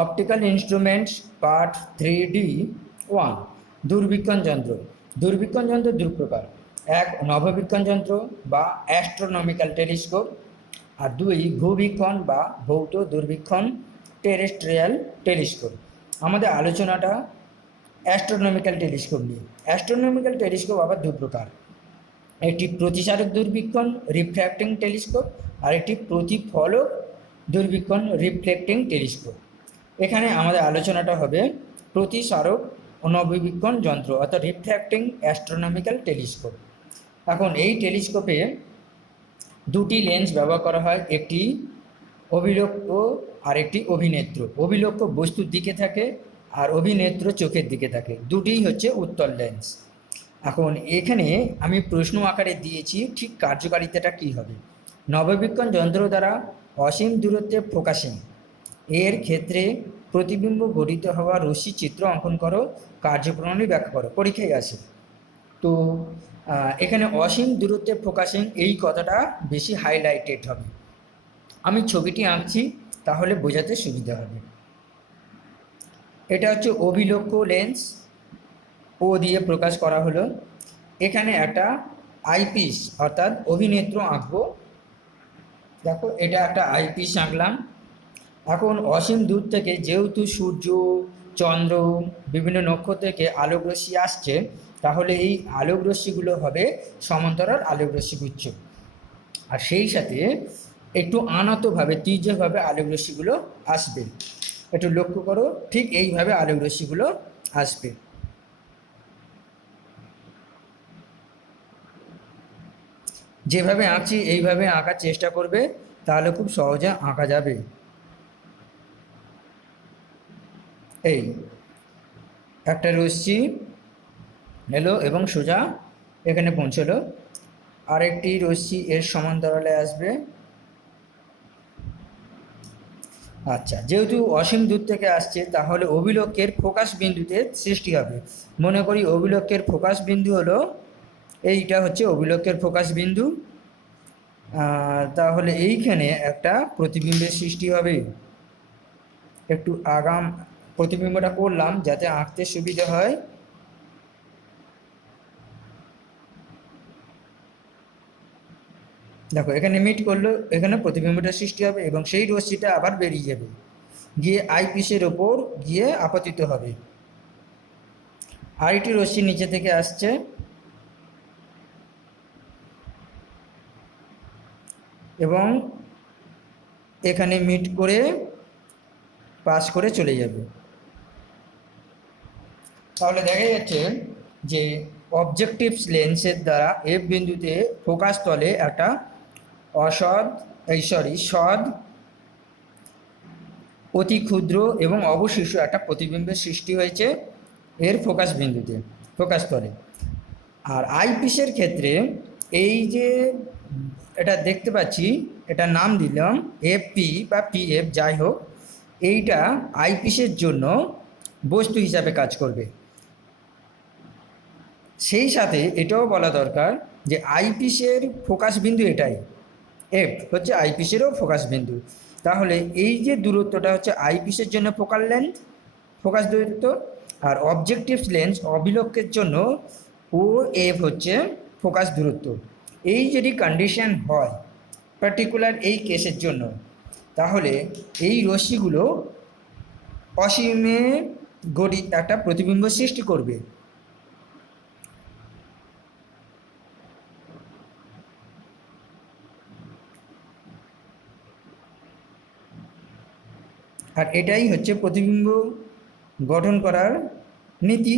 Optical instruments part 3D1। দূরবীক্ষণ যন্ত্র। দূরবীক্ষণ যন্ত্র দুই প্রকার, এক নভোবীক্ষণ যন্ত্র বা অ্যাস্ট্রোনমিক্যাল টেলিস্কোপ, আর দুই ভূবীক্ষণ বা ভৌত দূরবীক্ষণ টেরেস্ট্রিয়াল টেলিস্কোপ। আমাদের আলোচনাটা অ্যাস্ট্রোনমিক্যাল টেলিস্কোপ নিয়ে। অ্যাস্ট্রোনমিক্যাল টেলিস্কোপ আবার দু প্রকার, একটি প্রতিসারক দূরবীক্ষণ রিফ্র্যাক্টিং টেলিস্কোপ আর একটি প্রতিফলক দূরবীক্ষণ রিফ্লেক্টিং টেলিস্কোপ। এখানে আমাদের আলোচনাটা হবে প্রতিসারক নভোবীক্ষণ যন্ত্র অর্থাৎ রিফ্র্যাক্টিং অ্যাস্ট্রোনমিক্যাল টেলিস্কোপ। এখন এই টেলিস্কোপে দুটি লেন্স ব্যবহার করা হয়, একটি অভিলক্ষ আর একটি অভিনেত্র। অভিলক্ষ বস্তুর দিকে থাকে আর অভিনেত্র চোখের দিকে থাকে, দুটিই হচ্ছে উত্তল লেন্স। এখন এখানে আমি প্রশ্ন আকারে দিয়েছি ঠিক কার্যকারিতাটা কী হবে। নভোবীক্ষণ যন্ত্র দ্বারা অসীম দূরত্বে ফোকাসিং এর ক্ষেত্রে প্রতিবিম্ব গঠিত হওয়া রশ্মি চিত্র অঙ্কন করো, কার্যপ্রণালী ব্যাখ্যা করো, পরীক্ষায় আসে। তো এখানে অসীম দূরত্বে ফোকাসিং এই কথাটা বেশি হাইলাইটেড হবে। আমি ছবিটি আঁকছি তাহলে বোঝাতে সুবিধা হবে। এটা হচ্ছে অভিলক্ষ লেন্স, ও দিয়ে প্রকাশ করা হলো। এখানে একটা আইপিস অর্থাৎ অভিনেত্র আঁকবো। দেখো এটা একটা আইপিস আঁকলাম। এখন অসীম দূর থেকে যেহেতু সূর্য, চন্দ্র, বিভিন্ন নক্ষত্র থেকে আলোকরশ্মি আসছে, তাহলে এই আলোকরশ্মিগুলো হবে সমান্তরাল আলোকরশ্মিগুচ্ছ। আর সেই সাথে একটু আনতভাবে তীর্যকভাবে আলোকরশ্মিগুলো আসবে। একটু লক্ষ্য করো, ঠিক এইভাবে আলোকরশ্মিগুলো আসবে। যেভাবে আঁকছি এইভাবে আঁকার চেষ্টা করবে, তাহলে খুব সহজে আঁকা যাবে। এই একটা রশ্মি এলো এবং সোজা এখানে পৌঁছলো, আরেকটি রশ্মি এর সমান্তরালে আসবে। আচ্ছা, যেহেতু অসীম দূর থেকে আসছে তাহলে অভিলক্ষের ফোকাস বিন্দুতে সৃষ্টি হবে। মনে করি অভিলক্ষের ফোকাস বিন্দু হলো এইটা, হচ্ছে অভিলক্ষের ফোকাস বিন্দু। তাহলে এইখানে একটা প্রতিবিম্বের সৃষ্টি হবে। একটু আগাম প্রতিবিম্বটা করলাম যাতে আঁকতে সুবিধা হয়। দেখো এখানে মিট করলো, এখানে প্রতিবিম্বটা সৃষ্টি হবে এবং সেই রশ্মিটা আবার বেরিয়ে যাবে, গিয়ে আইপিসের ওপর গিয়ে আপতিত হবে। আরেকটি রশ্মি নিচে থেকে আসছে এবং এখানে মিট করে পাস করে চলে যাবে। তাহলে দেখা যাচ্ছে যে অবজেক্টিভ লেন্সের দ্বারা এফ বিন্দুতে ফোকাস তলে একটা সৎ অতি ক্ষুদ্র এবং অবশিষ্ট একটা প্রতিবিম্বের সৃষ্টি হয়েছে এর ফোকাস বিন্দুতে, ফোকাস তলে। আর আইপিসের ক্ষেত্রে এই যে এটা দেখতে পাচ্ছি, এটা নাম দিলাম এফপি বা পিএফ, যাই হোক, এইটা আইপিসের জন্য বস্তু হিসাবে কাজ করবে। সেই সাথে এটাও বলা দরকার যে আইপিসের ফোকাস বিন্দু এটাই, এফ হচ্ছে আইপিসেরও ফোকাস বিন্দু। তাহলে এই যে দূরত্বটা হচ্ছে আইপিসের জন্য ফোকাল লেন্থ, ফোকাস দূরত্ব, আর অবজেক্টিভ লেন্স অভিলক্ষের জন্য ও এফ হচ্ছে ফোকাস দূরত্ব। এই যদি কন্ডিশন হয় পার্টিকুলার এই কেসের জন্য, তাহলে এই রশ্মিগুলো অসীমে গড়ি একটা প্রতিবিম্ব সৃষ্টি করবে। আর এটাই হচ্ছে প্রতিবিম্ব গঠন করার নীতি।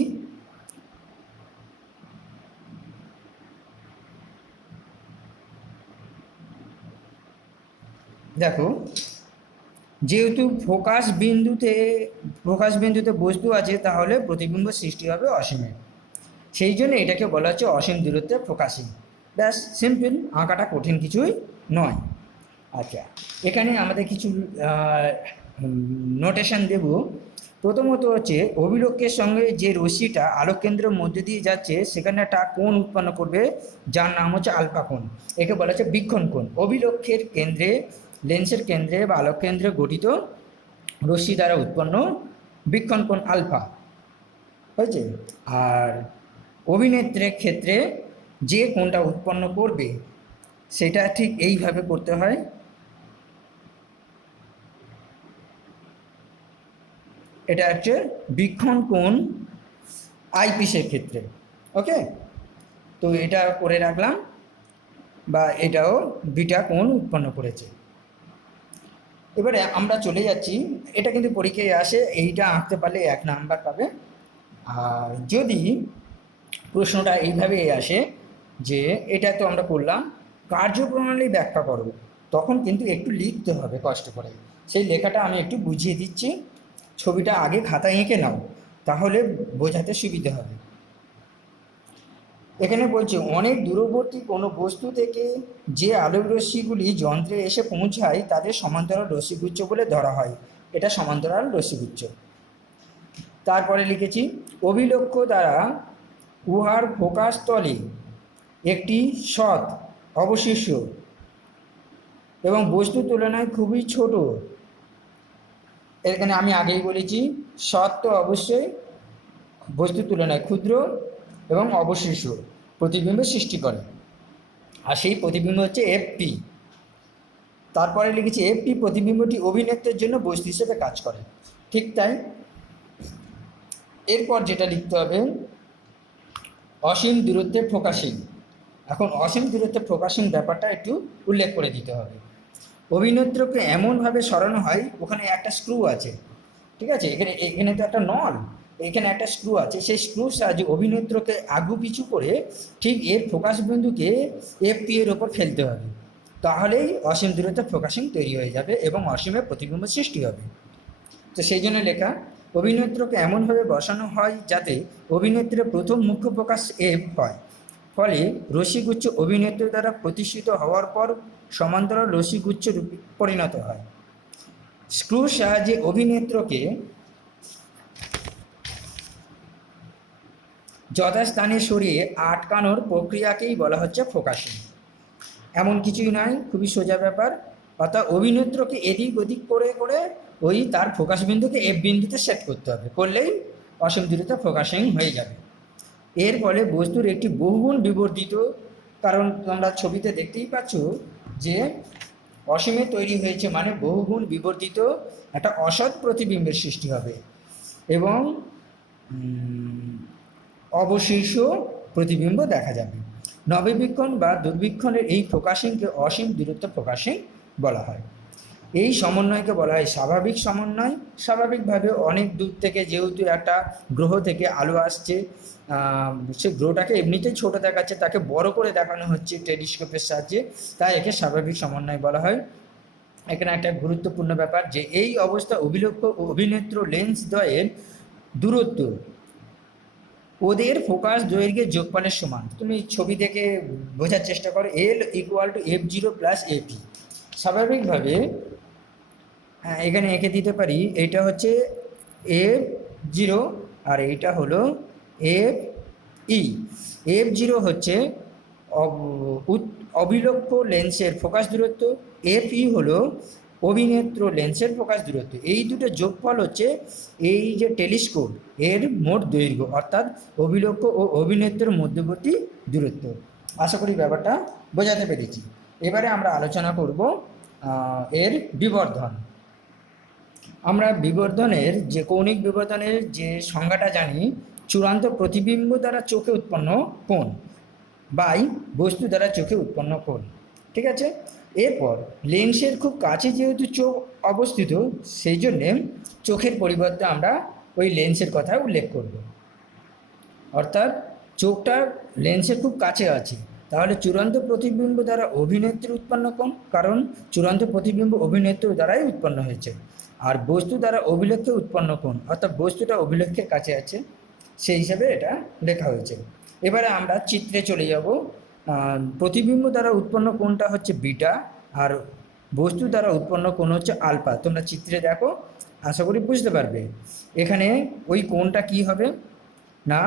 দেখো যেহেতু ফোকাস বিন্দুতে বস্তু আছে, তাহলে প্রতিবিম্ব সৃষ্টি হবে অসীমে। সেই জন্য এটাকে বলা হচ্ছে অসীম দূরত্বে ফোকাসিং। ব্যাস, সিম্পল, আঁকাটা কঠিন কিছুই নয়। আচ্ছা, এখানে আমাদের কিছু নোটেশন দেব। প্রথমত হচ্ছে অভিলক্ষের সঙ্গে যে রশ্মিটা আলোক কেন্দ্রের মধ্যে দিয়ে যাচ্ছে সেখানে একটা কোণ উৎপন্ন করবে, যার নাম হচ্ছে আলফা কোণ। একে বলা হচ্ছে বীক্ষণ কোণ। অভিলক্ষের কেন্দ্রে, লেন্সের কেন্দ্রে বা আলোক কেন্দ্রে গঠিত রশ্মি দ্বারা উৎপন্ন বীক্ষণ কোণ আলফা হয়েছে। আর অভিনেত্রের ক্ষেত্রে যে কোণটা উৎপন্ন করবে সেটা ঠিক এইভাবে করতে হয়। এটা হচ্ছে বীক্ষণ কোণ আইপিসের ক্ষেত্রে। ওকে, তো এটা করে রাখলাম, বা এটাও বিটা কোণ উৎপন্ন করেছে। এবারে আমরা চলে যাচ্ছি, এটা কিন্তু পরীক্ষায় আসে, এইটা আঁকতে পারলে 1 নাম্বার পাবে। আর যদি প্রশ্নটা এইভাবে আসে যে এটা তো আমরা করলাম, কার্যপ্রণালী ব্যাখ্যা করো, তখন কিন্তু একটু লিখতে হবে কষ্ট করে। সেই লেখাটা আমি একটু বুঝিয়ে দিচ্ছি, ছবিটা আগে খাতায় এঁকে নাও, তাহলে বোঝাতে সুবিধে হবে। এখানে বলছে অনেক দূরবর্তী কোনো বস্তু থেকে যে আলোক রশ্মিগুলি যন্ত্রে এসে পৌঁছায় তাদের সমান্তরাল রশ্মিগুচ্ছ বলে ধরা হয়। এটা সমান্তরাল রশ্মিগুচ্ছ। তারপরে লিখেছি অভিলক্ষ্য দ্বারা উহার ফোকাস তলে একটি সৎ অবশিষ্ট এবং বস্তুর তুলনায় খুবই ছোট, এখানে আমি আগেই বলেছি সৎ তো অবশ্যই বস্তুর তুলনায় ক্ষুদ্র এবং অবশিষ্ট প্রতিবিম্বের সৃষ্টি করে, আর সেই প্রতিবিম্ব হচ্ছে এফপি। তারপরে লিখেছি এফপি প্রতিবিম্বটি অভিনেত্রের জন্য বস্তু হিসেবে কাজ করে। ঠিক তাই। এরপর যেটা লিখতে হবে অসীম দূরত্বে ফোকাসিং। এখন অসীম দূরত্বে ফোকাসিং ব্যাপারটা একটু উল্লেখ করে দিতে হবে। অভিনেত্রকে এমনভাবে সরানো হয়, ওখানে একটা স্ক্রু আছে, ঠিক আছে, এখানে তো একটা নল, এখানে একটা স্ক্রু আছে, সেই স্ক্রুর সাহায্যে অভিনেত্রকে আগু পিছু করে ঠিক এর ফোকাস বিন্দুকে এফপি এর ওপর ফেলতে হবে, তাহলেই অসীম দূরত্বে ফোকাসিং তৈরি হয়ে যাবে এবং অসীমের প্রতিবিম্ব সৃষ্টি হবে। তো সেই জন্য লেখা অভিনেত্রকে এমনভাবে বসানো হয় যাতে অভিনেত্রের প্রথম মুখ্য ফোকাস এফ হয়, ফলে রশ্মিগুচ্ছ অভিনেত্র দ্বারা প্রতিষ্ঠিত হওয়ার পর সমান্তরাল রশ্মিগুচ্ছ রূপে পরিণত হয়। স্ক্রুর সাহায্যে অভিনেত্রকে যথাস্থানে সরিয়ে আটকানোর প্রক্রিয়াকেই বলা হচ্ছে ফোকাসিং। এমন কিছুই নয়, খুবই সোজা ব্যাপার। অর্থাৎ অভিনেত্রকে এদিক ওদিক করে করে ওই তার ফোকাস বিন্দুকে এফ বিন্দুতে সেট করতে হবে, করলেই অসীম দূরত্বে ফোকাসিং হয়ে যাবে। এর ফলে বস্তুর একটি বহুগুণ বিবর্ধিত, কারণ তোমরা ছবিতে দেখতেই পাচ্ছ যে অসীমে তৈরি হয়েছে মানে বহুগুণ বিবর্ধিত একটা অসৎ প্রতিবিম্বের সৃষ্টি হবে এবং অবশিষ্ট প্রতিবিম্ব দেখা যাবে। নববীক্ষণ বা দুর্বীক্ষণের এই ফোকাসিংকে অসীম দূরত্ব ফোকাসিং বলা হয়। এই সমন্বয়কে বলা হয় স্বাভাবিক সমন্বয়। স্বাভাবিকভাবে অনেক দূর থেকে যেহেতু একটা গ্রহ থেকে আলো আসছে, সে গ্রহটাকে এমনিতেই ছোট দেখাচ্ছে, তাকে বড় করে দেখানো হচ্ছে টেলিস্কোপের সাহায্যে, তাই একে স্বাভাবিক সমন্বয় বলা হয়। এখানে একটা গুরুত্বপূর্ণ ব্যাপার যে এই অবস্থা অভিলক্ষ্য ও অভিনেত্র লেন্স দ্বয়ের দূরত্ব ওদের ফোকাস দৈর্ঘ্যের যোগফলের সমান। তুমি ছবি দেখে বোঝার চেষ্টা করো, L equal to F0 plus AP. স্বাভাবিকভাবে এখানে এঁকে দিতে পারি, এইটা হচ্ছে F0 আর এইটা হলো FE। F0 হচ্ছে অভিলক্ষ্য লেন্সের ফোকাস দূরত্ব, FE হলো অভিনেত্র লেন্সের ফোকাস দূরত্ব। এই দুটো যোগফল হচ্ছে এই যে টেলিস্কোপ এর মোট দৈর্ঘ্য, অর্থাৎ অভিলক্ষ্য ও অভিনেত্রের মধ্যবর্তী দূরত্ব। আশা করি ব্যাপারটা বোঝাতে পেরেছি। এবারে আমরা আলোচনা করব এর বিবর্ধন। আমরা বিবর্ধনের যে কৌণিক বিবর্ধনের যে সংজ্ঞাটা জানি, চূড়ান্ত প্রতিবিম্ব দ্বারা চোখে উৎপন্ন কোণ বাই বস্তু দ্বারা চোখে উৎপন্ন কোণ। ঠিক আছে। এরপর লেন্সের খুব কাছে যেহেতু চোখ অবস্থিত, সেই জন্যে চোখের পরিবর্তে আমরা ওই লেন্সের কথা উল্লেখ করব। অর্থাৎ চোখটা লেন্সের খুব কাছে আছে, তাহলে চূড়ান্ত প্রতিবিম্ব দ্বারা অভিনেত্রী উৎপন্ন কোণ, কারণ চূড়ান্ত প্রতিবিম্ব অভিনেত্র দ্বারাই উৎপন্ন হয়েছে। আর বস্তু দ্বারা অভিলক্ষে উৎপন্ন কোণ, অর্থাৎ বস্তুটা অভিলক্ষের কাছে আছে, সেই হিসাবে এটা লেখা হয়েছে। এবারে আমরা চিত্রে চলে যাব। প্রতিবিম্ব দ্বারা উৎপন্ন কোণটা হচ্ছে বিটা, আর বস্তু দ্বারা উৎপন্ন কোণ হচ্ছে আলফা। তোমরা চিত্রে দেখো, আশা করি বুঝতে পারবে। এখানে ওই কোণটা কি হবে না,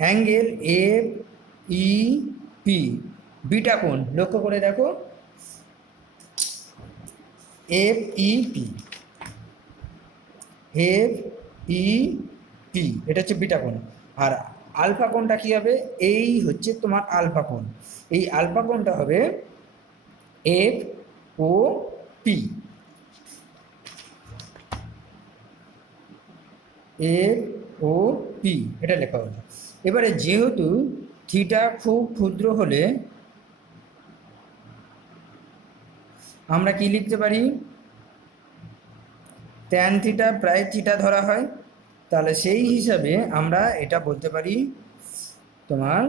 অ্যাঙ্গেল FEP, বিটা কোণ, লক্ষ্য করে দেখো FEP। এফ ই পি, এটা হচ্ছে বিটা কোণ। আর আলফা কোণটা কী হবে, এই হচ্ছে তোমার আলফা কোণ, এই আলফা কোণটা হবে F O P, F O P, এটা লেখা হলো। এবারে যেহেতু থিটা খুব ক্ষুদ্র হলে আমরা কি লিখতে পারি, ট্যান থিটা প্রায় থিটা ধরা হয়, তাহলে সেই হিসাবে আমরা এটা বলতে পারি তোমার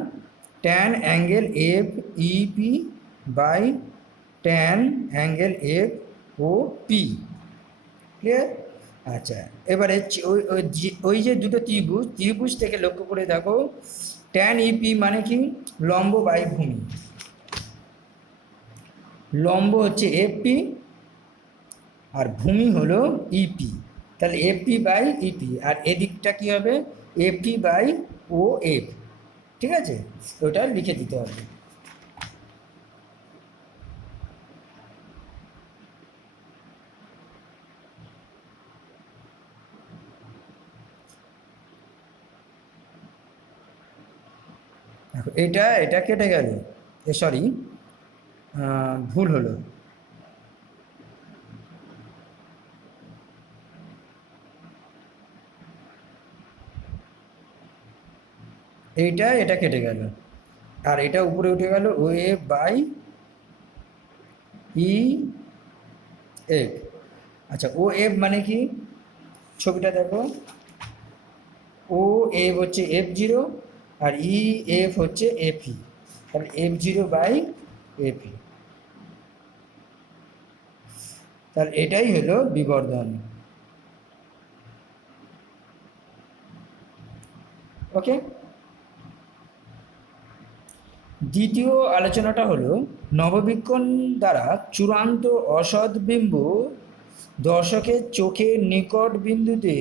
tan angle F E P by tan angle F O P. Clear? আচ্ছা, এবারে ওই যে দুটো ত্রিভুজ থেকে লক্ষ্য করে দেখো, ট্যান ইপি মানে কি, লম্ব বাই ভূমি। লম্ব হচ্ছে এফপি আর ভূমি হলো ইপি, তাহলে এফপি বাই ইপি, আর এদিকটা কি হবে, এফপি বাই ও এফ। ঠিক আছে, ওটা লিখে দিতে হবে। দেখো এটা কেটে গেল, সরি ভুল হলো, এটা কেটে গেল, আর এটা উপরে উঠে গেল ও এফ বাই ই এফ। আচ্ছা, ও এফ মানে কি, ছবিটা দেখো, ও এফ হচ্ছে এফ জিরো আর ই এফ হচ্ছে এফই, তাহলে এফ জিরো বাই এফই, তাহলে এটাই হলো বিবর্ধন। ওকে, দ্বিতীয় আলোচনাটা হলো নববীক্ষণ দ্বারা চূড়ান্ত অসৎ বিম্ব দর্শকের চোখের নিকট বিন্দুতে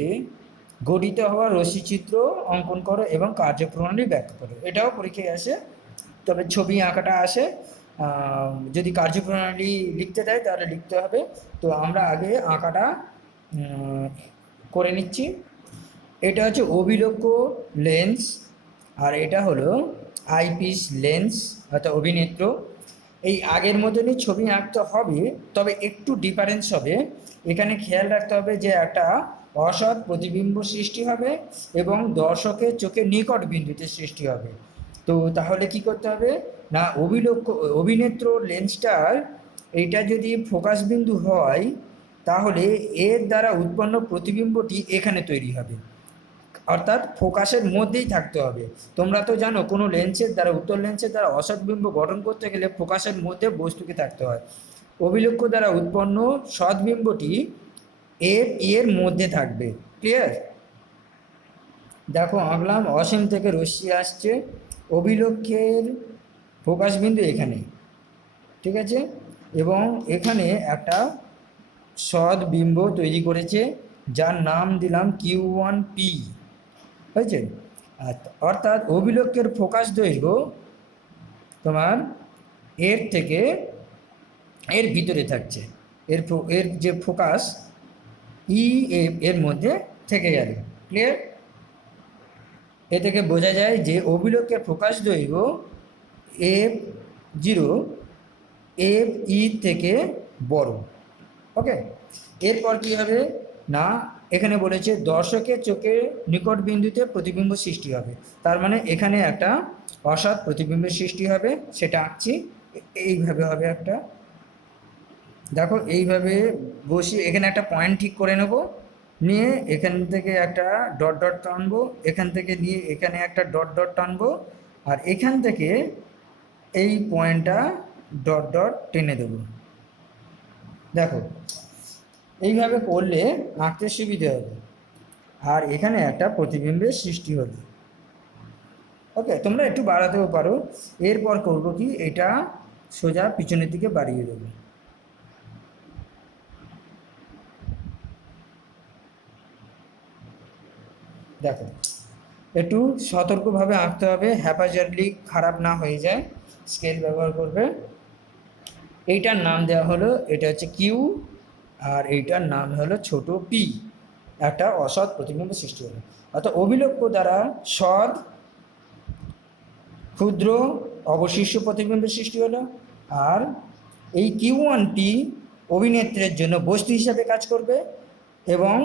গঠিত হওয়া রশ্মিচিত্র অঙ্কন করো এবং কার্যপ্রণালী ব্যাখ্যা করো। এটাও পরীক্ষায় আসে, তবে ছবি আঁকাটা আসে, যদি কার্যপ্রণালী লিখতে দেয় তাহলে লিখতে হবে। তো আমরা আগে আঁকাটা করে নিচ্ছি। এটা হচ্ছে অভিলক্ষ লেন্স, আর এটা হলো আইপিস লেন্স অর্থাৎ অভিনেত্র। এই আগের মতনই ছবি আঁকতে হবে, তবে একটু ডিফারেন্স হবে। এখানে খেয়াল রাখতে হবে যে একটা অসৎ প্রতিবিম্ব সৃষ্টি হবে এবং দর্শকের চোখের নিকট বিন্দুতে সৃষ্টি হবে। তো তাহলে কি করতে হবে না, অভিনেত্র লেন্সটার এইটা যদি ফোকাস বিন্দু হয়, তাহলে এর দ্বারা উৎপন্ন প্রতিবিম্বটি এখানে তৈরি হবে, অর্থাৎ ফোকাসের মধ্যেই থাকতে হবে। তোমরা তো জানো কোনো লেন্সের দ্বারা, উত্তর লেন্সের দ্বারা অসৎ বিম্ব গঠন করতে গেলে ফোকাসের মধ্যে বস্তুকে থাকতে হয়। অভিলক্ষ দ্বারা উৎপন্ন সৎবিম্বটি এর মধ্যে থাকবে। ক্লিয়ার? দেখো আঁকলাম, অসীম থেকে রশ্মি আসছে, অভিলক্ষের ফোকাস বিন্দু এখানে, ঠিক আছে, এবং এখানে একটা সৎ বিম্ব তৈরি করেছে যার নাম দিলাম Q1P, হয়েছে। অর্থাৎ অভিলক্ষের ফোকাস দৈর্ঘ্য তোমার এর থেকে এর ভিতরে থাকছে, এর যে ফোকাস ই এর মধ্যে থেকে গেল। ক্লিয়ার? এ থেকে বোঝা যায় যে অভিলক্ষের ফোকাস দৈর্ঘ্য F0 এফ ই থেকে বড়। ওকে, এরপর কী হবে না, এখানে বলেছে দর্শকের চোখের নিকট বিন্দুতে প্রতিবিম্ব সৃষ্টি হবে, তার মানে এখানে একটা অসৎ প্রতিবিম্বের সৃষ্টি হবে, সেটা আঁকছি। এইভাবে হবে একটা, দেখো এইভাবে বসিয়ে এখানে একটা পয়েন্ট ঠিক করে নেব, নিয়ে এখান থেকে একটা ডট ডট টানবো, এখান থেকে নিয়ে এখানে একটা ডট ডট টানবো, আর এখান থেকে এই পয়েন্টটা ডট ডট টেনে দেবো। দেখো এইভাবে করলে আঁকতে সুবিধে হবে, আর এখানে একটা প্রতিবিম্বের সৃষ্টি হবে। ওকে, তোমরা একটু বাড়াতেও পারো। এরপর করবো কি, এটা সোজা পিছনের দিকে বাড়িয়ে দেবো। দেখো একটু সতর্কভাবে আঁকতে হবে, হ্যাপাজার্ডলি খারাপ না হয়ে যায়, স্কেল ব্যবহার করবে। এইটার নাম দেওয়া হলো, এটা হচ্ছে কিউ, আর এইটার নাম হলো ছোট পি। একটা অসৎ প্রতিবিম্ব সৃষ্টি হলো। অর্থাৎ অভিলক্ষ্য দ্বারা সৎ ক্ষুদ্র অবশিষ্ট প্রতিবিম্বের সৃষ্টি হলো। আর এই Q1P অভিনেত্রের জন্য বস্তু হিসাবে কাজ করবে এবং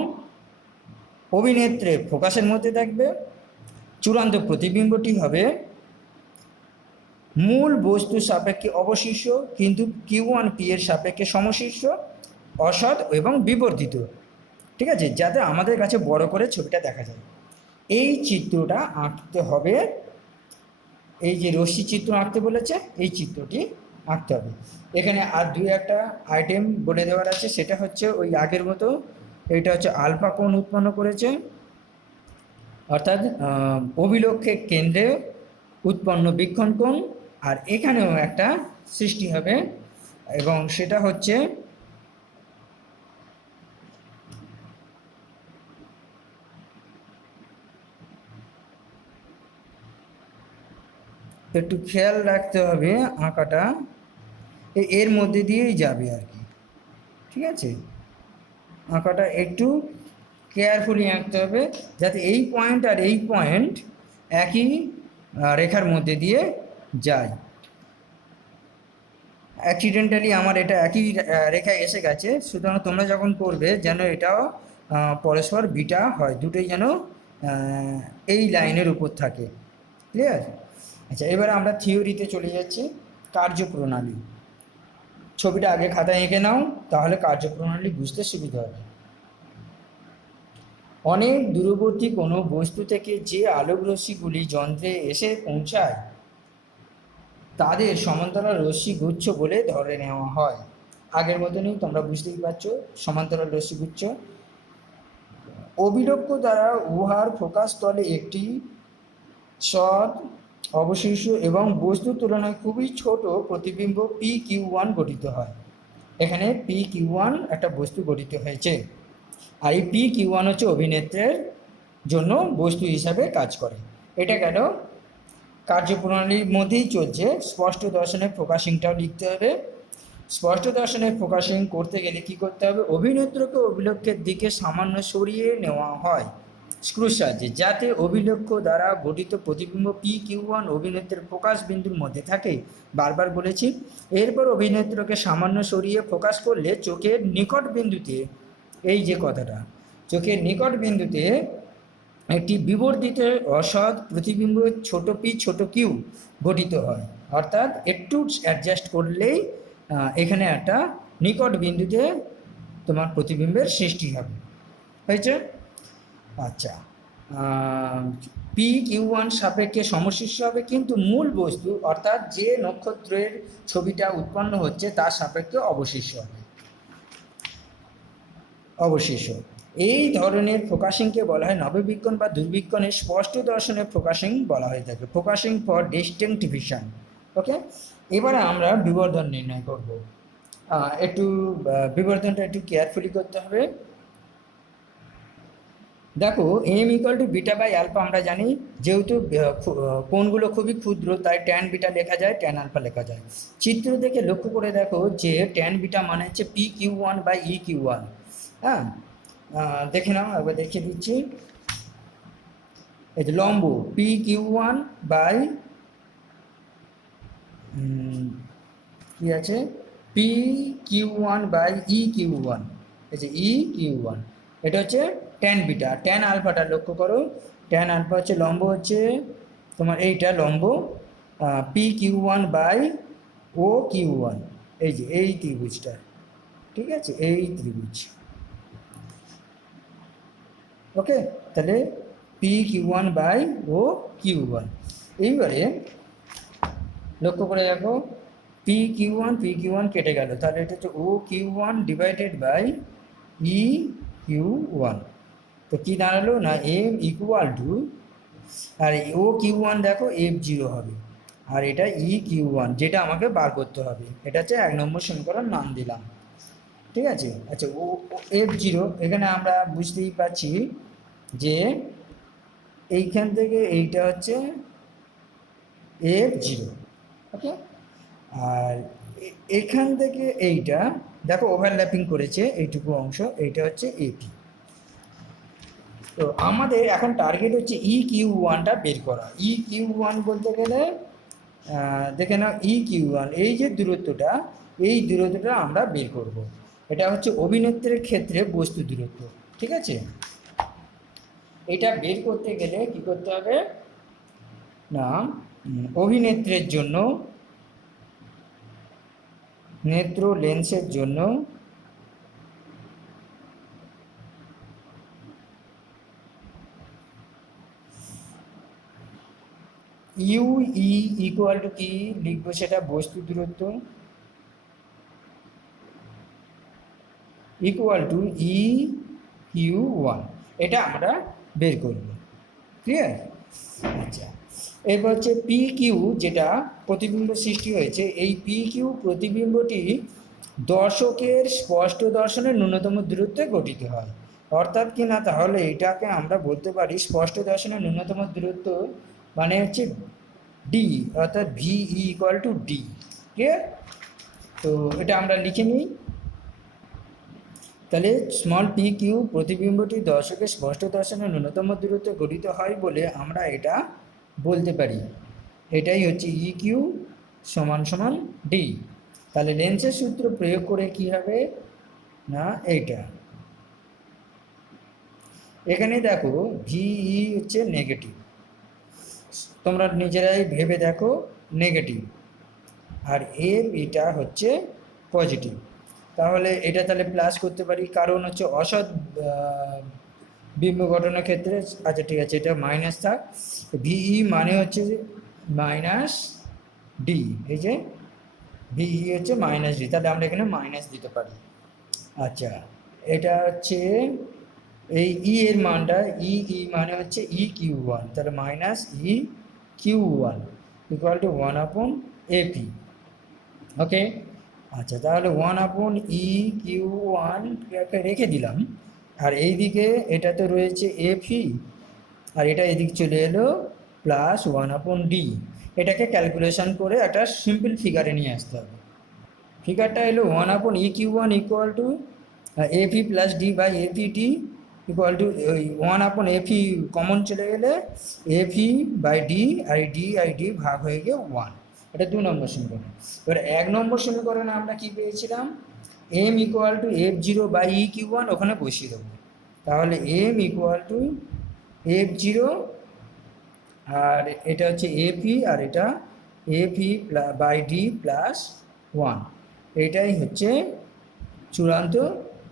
অভিনেত্রের ফোকাসের মধ্যে থাকবে। চূড়ান্ত প্রতিবিম্বটি হবে মূল বস্তুর সাপেক্ষে অবশিষ্ট, কিন্তু Q1P এর সাপেক্ষে সমশিষ্ট, অসৎ এবং বিবর্ধিত। ঠিক আছে, যাতে আমাদের কাছে বড় করে ছবিটা দেখা যায়। এই চিত্রটা আঁকতে হবে, এই যে রশ্মি চিত্র আঁকতে বলেছে এই চিত্রটি আঁকতে হবে। এখানে আর দুই একটা আইটেম বলে দেওয়ার আছে, সেটা হচ্ছে ওই আগের মতো, এটা হচ্ছে আলফা কোণ উৎপন্ন করেছে, অর্থাৎ অভিলক্ষের কেন্দ্রে উৎপন্ন বীক্ষণ কোণ। আর এখানেও একটা সৃষ্টি হবে এবং সেটা হচ্ছে একটু খেয়াল রাখতে হবে আঁকাটা এর মধ্যে দিয়েই যাবে আর কি। ঠিক আছে, আঁকাটা একটু কেয়ারফুলি আঁকতে হবে যাতে এই পয়েন্ট আর এই পয়েন্ট একই রেখার মধ্যে দিয়ে যায়। অ্যাক্সিডেন্টালি আমার এটা একই রেখায় এসে গেছে, সুতরাং তোমরা যখন করবে যেন এটাও পরস্পর বিটা হয়, দুটোই যেন এই লাইনের উপর থাকে। ক্লিয়ার? আচ্ছা, এবারে আমরা থিওরিতে চলে যাচ্ছি। কার্যপ্রণালী, ছবিটা আগে খাতায় এঁকে নাও, তাহলে কার্যপ্রণালী বুঝতে সুবিধা হবে। অনেক দূরবর্তী কোনো বস্তু থেকে যে আলোক রশ্মিগুলি যন্ত্রে এসে পৌঁছায় তাদের সমান্তরাল রশ্মি গুচ্ছ বলে ধরে নেওয়া হয়। আগের মতনই তোমরা বুঝতেই পারছো, সমান্তরাল রশ্মি গুচ্ছ। অভিলক্ষ্য দ্বারা উহার ফোকাস তলে একটি সৎ অবশিষ্ট এবং বস্তুর তুলনায় খুবই ছোট প্রতিবিম্ব PQ1 গঠিত হয়। এখানে PQ1 একটা বস্তু গঠিত হয়েছে, আর এই PQ1 হচ্ছে অভিনেত্রের জন্য বস্তু হিসাবে কাজ করে। এটা গেল কার্যপ্রণালীর মধ্যেই চলছে। স্পষ্ট দর্শনের ফোকাসিংটাও লিখতে হবে। স্পষ্ট দর্শনের ফোকাসিং করতে গেলে কি করতে হবে? অভিনেত্রকে অভিলক্ষের দিকে সামান্য সরিয়ে নেওয়া হয় স্ক্রুর সাহায্যে, যাতে অভিলক্ষ্য দ্বারা গঠিত প্রতিবিম্ব PQ1 অভিনেত্রের ফোকাস বিন্দুর মধ্যে থাকে। বারবার বলেছি। এরপর অভিনেত্রকে সামান্য সরিয়ে ফোকাস করলে চোখের নিকট বিন্দুতে, এই যে কথাটা, চোখের নিকট বিন্দুতে একটি বিবর্ধিত অসৎ প্রতিবিম্ব ছোট p ছোট q গঠিত হয়। অর্থাৎ একটু অ্যাডজাস্ট করলেই এখানে একটা নিকট বিন্দুতে তোমার প্রতিবিম্বের সৃষ্টি হবে। হয়েছে? আচ্ছা, PQ1 সাপেক্ষে সমশিষ্ট হবে, কিন্তু মূল বস্তু অর্থাৎ যে নক্ষত্রের ছবিটা উৎপন্ন হচ্ছে তার সাপেক্ষে অবশিষ্ট হবে। অবশিষ্ট এই ধরনের ফোকাসিংকে বলা হয় নববীক্ষণ বা দূরবীক্ষণের স্পষ্ট দর্শনের ফোকাসিং বলা হয়ে থাকে। Focusing for distinct vision. Okay, এবারে আমরা বিবর্ধন নির্ণয় করব। একটু বিবর্ধনটা একটু কেয়ারফুলি করতে হবে। দেখো, m = বিটা বাই আলফা আমরা জানি, যেহেতু কোণগুলো খুবই ক্ষুদ্র তাই ট্যান বিটা লেখা যায়, ট্যান আলফা লেখা যায়। চিত্র দেখে লক্ষ্য করে দেখো যে ট্যান বিটা মানে হচ্ছে PQ1 বাই EQ1। হ্যাঁ, দেখে নাও, একবার দেখিয়ে দিচ্ছি। এই যে লম্ব PQ1 বাই কি আছে PQ1 বাই EQ1, এই যে EQ1, এটা হচ্ছে ট্যান বিটা। ট্যান আলফাটা লক্ষ্য করো, ট্যান আলফা হচ্ছে লম্ব, হচ্ছে তোমার এইটা লম্ব PQ1 বাই OQ1, এই যে এই ত্রিভুজটা। ঠিক আছে, এই ত্রিভুজ। ওকে, তাহলে PQ1 বাই OQ1। এইবারে লক্ষ্য করে দেখো, PQ1 কেটে গেল, তাহলে এটা হচ্ছে OQ1 ডিভাইডেড বাই EQ1। তো কী দাঁড়ালো না M = আর OQ1 দেখো F0 হবে, আর এটা EQ1 যেটা আমাকে বার করতে হবে। এটা হচ্ছে 1 নম্বর সমীকরণ, নাম দিলাম। ঠিক আছে। আচ্ছা, F0 এখানে আমরা বুঝতেই পারছি যে এইখান থেকে এইটা হচ্ছে F0। ওকে, আর এখান থেকে এইটা দেখো ওভারল্যাপিং করেছে এইটুকু অংশ, এইটা হচ্ছে AP। তো আমাদের এখন টার্গেট হচ্ছে ই কিউ ওয়ানটা বের করা। ই কিউ ওয়ান বলতে গেলে দেখে নাও, ই কিউ ওয়ান এই যে দূরত্বটা, এই দূরত্বটা আমরা বের করব। এটা হচ্ছে অভিনেত্রের ক্ষেত্রে বস্তু দূরত্ব, ঠিক আছে। এটা বের করতে গেলে কি করতে হবে না, অভিনেত্রের জন্য, নেত্র লেন্সের জন্য ইউ ই ইকুয়াল টু কি লিখবো, সেটা বস্তু দূরত্ব equal to E Q one, এটা আমরা বের করব। ক্লিয়ার? আচ্ছা, এরপর হচ্ছে পি কিউ, যেটা প্রতিবিম্ব সৃষ্টি হয়েছে, এই পি কিউ প্রতিবিম্বটি দর্শকের স্পষ্ট দর্শনের ন্যূনতম দূরত্বে গঠিত হয়। অর্থাৎ কি না, তাহলে এটাকে আমরা বলতে পারি স্পষ্ট দর্শনের ন্যূনতম দূরত্ব মানে হচ্ছে ডি, অর্থাৎ V equal to D. Clear? তো এটা আমরা লিখে নিই। তাহলে স্মল পি কিউ প্রতিবিম্বটি দর্শকের স্পষ্ট দর্শনের ন্যূনতম দূরত্বে গঠিত হয় বলে আমরা এটা বলতে পারি। এটাই হচ্ছে ই কিউ সমান সমান ডি। তাহলে লেন্সের সূত্র প্রয়োগ করে কি হবে না, এইটা এখানে দেখো ভিই হচ্ছে নেগেটিভ, তোমরা নিজেরাই ভেবে দেখো নেগেটিভ, আর এফ এটা হচ্ছে পজিটিভ। তাহলে এটা তাহলে প্লাস করতে পারি, কারণ হচ্ছে অসৎ বিম্ব গঠনের ক্ষেত্রে। আচ্ছা ঠিক আছে, এটা মাইনাস থাক। ভিই মানে হচ্ছে মাইনাস ডি, এই যে ভিই হচ্ছে মাইনাস ডি, তাহলে আমরা এখানে মাইনাস দিতে পারি। আচ্ছা, এটা হচ্ছে এই ই এর মানটা, ই মানে হচ্ছে ই কিউ ওয়ান, তাহলে minus E Q one equal to one upon AP. Okay, আচ্ছা, তাহলে one upon E Q one রেখে দিলাম, আর এই দিকে এটাতে রয়েছে এফি, আর এটা এদিক চলে এলো প্লাস ওয়ান আপন ডি। এটাকে ক্যালকুলেশন করে একটা সিম্পল ফিগারে নিয়ে আসতে হবে। ফিগারটা এলো one upon E Q one equal to A P plus D by A P D equal to ওই ওয়ান আপন এপি কমন চলে গেলে এপি বাই ডি, আর ডি ভাগ হয়ে গিয়ে ওয়ান। এটা 2 নম্বর সমীকরণ। এবার 1 নম্বর সমীকরণে আমরা কি পেয়েছিলাম, M equal to F zero by E Q one, ওখানে বসিয়ে দেবো। তাহলে M equal to F zero, আর এটা হচ্ছে এপি, আর এটা AP by D plus one. এটাই হচ্ছে চূড়ান্ত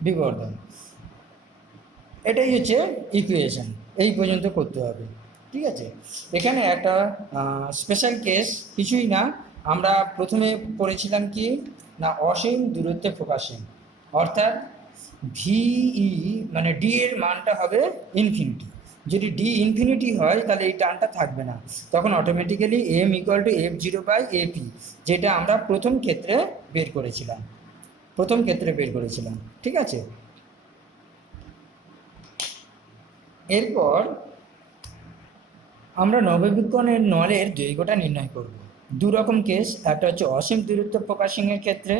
বিবর্ধন, এটাই হচ্ছে ইকুয়েশন। এই পর্যন্ত করতে হবে, ঠিক আছে। এখানে একটা স্পেশাল কেস, কিছুই না, আমরা প্রথমে পড়েছিলাম কি না, অসীম দূরত্বে ফোকাসিং, অর্থাৎ ভিই মানে ডি এর মানটা হবে ইনফিনিটি। যদি ডি ইনফিনিটি হয় তাহলে এই টার্মটা থাকবে না, তখন automatically M equal to F zero by A P, যেটা আমরা প্রথম ক্ষেত্রে বের করেছিলাম, ঠিক আছে। এরপর আমরা নববিজ্ঞানের নলের দৈর্ঘ্যটা নির্ণয় করব। 2 রকম কেস, একটা হচ্ছে অসীম দূরত্ব ফোকাসিংয়ের ক্ষেত্রে,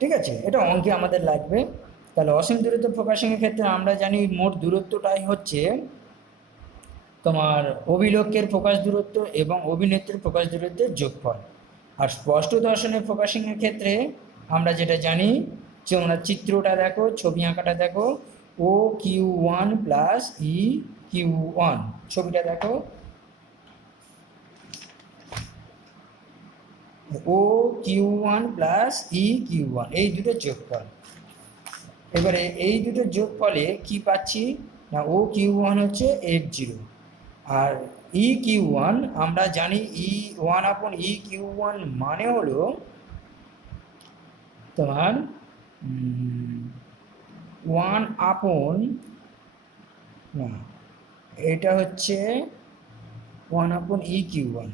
ঠিক আছে, এটা অঙ্কে আমাদের লাগবে। তাহলে অসীম দূরত্ব ফোকাসিংয়ের ক্ষেত্রে আমরা জানি মোট দূরত্বটাই হচ্ছে তোমার অভিলক্ষের ফোকাস দূরত্ব এবং অভিনেত্রের ফোকাস দূরত্বের যোগফল। আর স্পষ্ট দর্শনের ফোকাসিংয়ের ক্ষেত্রে আমরা যেটা জানি, তোমরা চিত্রটা দেখো, ছবি আঁকাটা দেখো, O Q one plus E Q one, ছবিটা দেখো, O Q one plus E Q one, এই দুটো যোগফল। এবারে এই দুটো যোগফলে কি পাচ্ছি না, ও কিউ ওয়ান হচ্ছে এফ জিরো, আর ই কিউ ওয়ান আমরা জানি ই one upon E Q one মানে হলো তোমার ওয়ান আপন, না এটা হচ্ছে one upon E Q one,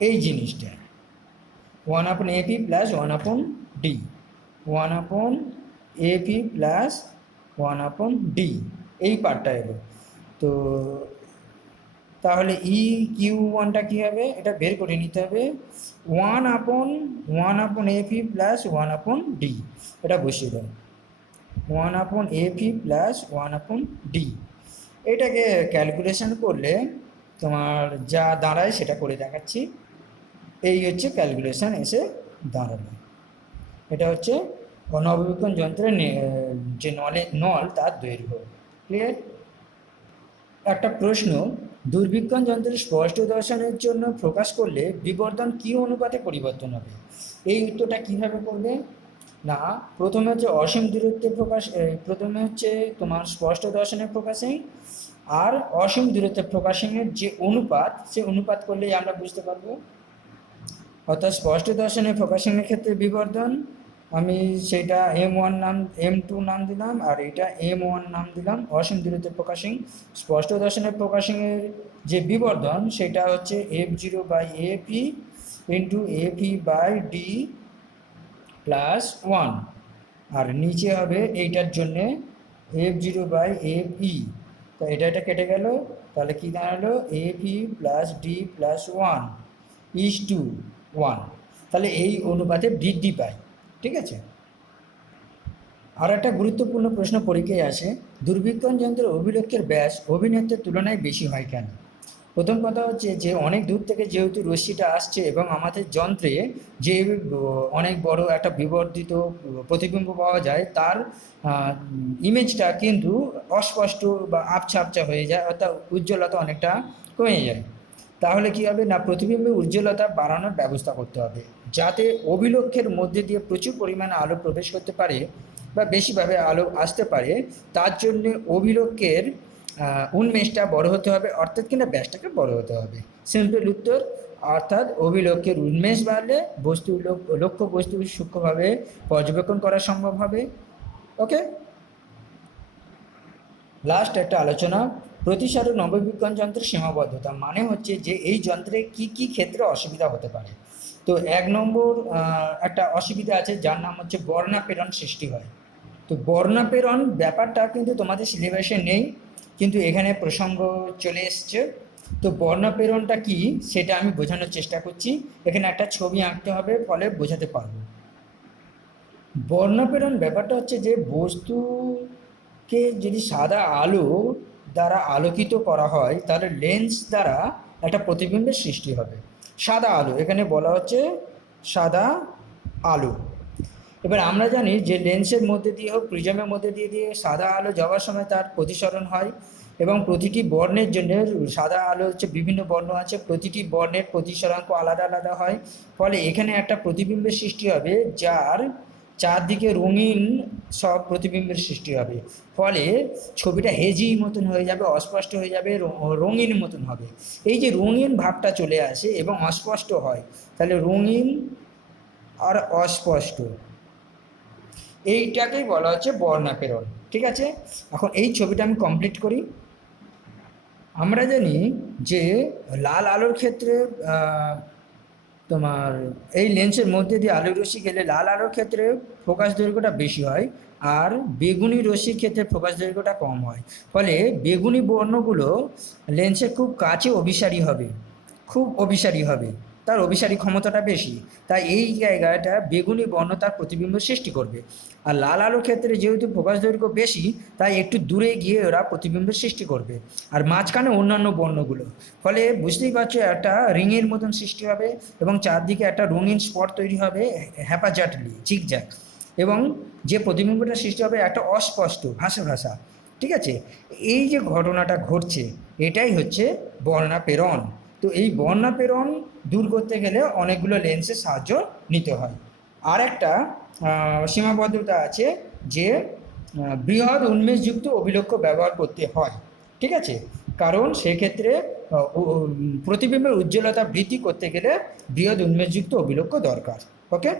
এই জিনিসটা one upon AP plus one upon D, one upon AP plus one upon D, এই পার্টটা এলো। তো তাহলে ই কিউ ওয়ানটা কী হবে, এটা বের করে নিতে হবে, one upon AP plus one upon D, এটা বসিয়ে দেবো। 1/AP plus 1/D। এটাকে ক্যালকুলেশন করলে তোমার যা দাঁড়ায় সেটা করে দেখাচ্ছি। এই হচ্ছে ক্যালকুলেশন এসে দাঁড়ালো। এটা হচ্ছে নববিক্ষণ যন্ত্রের যে নল তার দৈর্ঘ্য। ক্লিয়ার? একটা প্রশ্ন, দূরবীক্ষণ যন্ত্রের স্পষ্ট দর্শনের জন্য প্রকাশ করলে বিবর্ধন কী অনুপাতে পরিবর্তন হবে? এই উত্তরটা কিভাবে করবে না, প্রথমে হচ্ছে অসীম দূরত্বে প্রথমে হচ্ছে তোমার স্পষ্ট দর্শনের প্রকাশিং আর অসীম দূরত্বে প্রকাশিংয়ের যে অনুপাত, সে অনুপাত করলেই আমরা বুঝতে পারবো। অর্থাৎ স্পষ্ট দর্শনের প্রকাশিংয়ের ক্ষেত্রে বিবর্ধন আমি সেটা M1 নাম, M2 নাম দিলাম, আর এটা M1 নাম দিলাম। অসীম দূরত্বে প্রকাশিং স্পষ্ট দর্শনের প্রকাশিংয়ের যে বিবর্ধন সেটা হচ্ছে F0/AP ইন্টু AP/D প্লাস 1, আর নিচে হবে এইটার জন্যে F0/FE। তো এটা কেটে গেল, তাহলে কি দাঁড়ালো AP প্লাস D প্লাস 1:1। তাহলে এই অনুপাতে বৃদ্ধি পায়। ঠিক আছে? আর একটা গুরুত্বপূর্ণ প্রশ্ন পরীক্ষায় আসে, দূরবীক্ষণ যন্ত্রের অভিলক্ষের ব্যাস অভিনেত্রের তুলনায় বেশি হয় কেন? প্রথম কথা হচ্ছে যে অনেক দূর থেকে যেহেতু রশ্মিটা আসছে এবং আমাদের যন্ত্রে যে অনেক বড় একটা বিবর্ধিত প্রতিবিম্ব পাওয়া যায়, তার ইমেজটা কিন্তু অস্পষ্ট বা আবছা আবছা হয়ে যায়, অর্থাৎ উজ্জ্বলতা অনেকটা কমে যায়। তাহলে কী হবে না, প্রতিবিম্বের উজ্জ্বলতা বাড়ানোর ব্যবস্থা করতে হবে যাতে অভিলক্ষের মধ্যে দিয়ে প্রচুর পরিমাণে আলো প্রবেশ করতে পারে বা বেশিভাবে আলো আসতে পারে। তার জন্য অভিলক্ষের উন্মেষটা বড় হতে হবে, অর্থাৎ কিনা ব্যাসটাকে বড় হতে হবে। সিম্পল উত্তর। অর্থাৎ অভিলক্ষের উন্মেষ বাড়লে লক্ষ্য বস্তু সূক্ষ্মভাবে পর্যবেক্ষণ করা সম্ভব হবে। ওকে, লাস্ট একটা আলোচনা, প্রতিসারক নববিক্ষণ যন্ত্রের সীমাবদ্ধতা, মানে হচ্ছে যে এই যন্ত্রে কি কি ক্ষেত্রে অসুবিধা হতে পারে। তো 1 নম্বর একটা অসুবিধা আছে যার নাম হচ্ছে বর্ণাপেরণ সৃষ্টি হয়। তো বর্ণাপেরণ ব্যাপারটা কিন্তু তোমাদের সিলেবাসে নেই, কিন্তু এখানে প্রসঙ্গ চলে এসছে। তো বর্ণাপেরণটা কি সেটা আমি বোঝানোর চেষ্টা করছি। এখানে একটা ছবি আঁকতে হবে, ফলে বোঝাতে পারবো। বর্ণাপেরণ ব্যাপারটা হচ্ছে যে বস্তুকে যদি সাদা আলো দ্বারা আলোকিত করা হয়, তাহলে লেন্স দ্বারা একটা প্রতিবিম্বের সৃষ্টি হবে। সাদা আলো, এখানে বলা হচ্ছে সাদা আলো। এবার আমরা জানি যে লেন্সের মধ্যে দিয়ে হোক, প্রিজমের মধ্যে দিয়ে সাদা আলো যাওয়ার সময় তার প্রতিসরণ হয়, এবং প্রতিটি বর্ণের জন্য সাদা আলো হচ্ছে বিভিন্ন বর্ণ আছে, প্রতিটি বর্ণের প্রতিসরাঙ্ক আলাদা আলাদা হয়। ফলে এখানে একটা প্রতিবিম্বের সৃষ্টি হবে যার চারদিকে রঙিন সব প্রতিবিম্বের সৃষ্টি হবে। ফলে ছবিটা হেজি মতন হয়ে যাবে, অস্পষ্ট হয়ে যাবে, রঙিন মতন হবে। এই যে রঙিন ভাবটা চলে আসে এবং অস্পষ্ট হয়, তাহলে রঙিন আর অস্পষ্ট, এইটাকেই বলা হচ্ছে বর্ণাপেরণ। ঠিক আছে, এখন এই ছবিটা আমি কমপ্লিট করি। আমরা জানি যে লাল আলোর ক্ষেত্রে তোমার এই লেন্সের মধ্যে দিয়ে আলোর রশ্মি গেলে লাল আলোর ক্ষেত্রে ফোকাস দৈর্ঘ্যটা বেশি হয়, আর বেগুনি রশ্মির ক্ষেত্রে ফোকাস দৈর্ঘ্যটা কম হয়। ফলে বেগুনি বর্ণগুলো লেন্সের খুব কাছে অভিসারী হবে, খুব অভিসারী হবে, তার অভিসারী ক্ষমতাটা বেশি। তাই এই জায়গাটা বেগুনি বর্ণ তার প্রতিবিম্ব সৃষ্টি করবে। আর লাল আলোর ক্ষেত্রে যেহেতু ফোকাস দৈর্ঘ্য বেশি, তাই একটু দূরে গিয়ে ওরা প্রতিবিম্বের সৃষ্টি করবে, আর মাঝখানে অন্যান্য বর্ণগুলো। ফলে বুঝতেই পারছো একটা রিংয়ের মতন সৃষ্টি হবে এবং চারদিকে একটা রঙিন স্পট তৈরি হবে, হ্যাপাজাটলি ঝিকঝ্যাক, এবং যে প্রতিবিম্বটা সৃষ্টি হবে একটা অস্পষ্ট ভাষা। ঠিক আছে, এই যে ঘটনাটা ঘটছে এটাই হচ্ছে বর্ণাপেরণ। তো এই বর্ণাপেরণ দূর করতে গেলে অনেকগুলো লেন্সের সাহায্য নিতে হয়। আর একটা সীমাবদ্ধতা আছে যে বৃহৎ উন্মেষযুক্ত অভিলক্ষ ব্যবহার করতে হয়। ঠিক আছে, কারণ সেক্ষেত্রে প্রতিবিম্বের উজ্জ্বলতা বৃদ্ধি করতে গেলে বৃহৎ উন্মেষযুক্ত অভিলক্ষ দরকার। ওকে।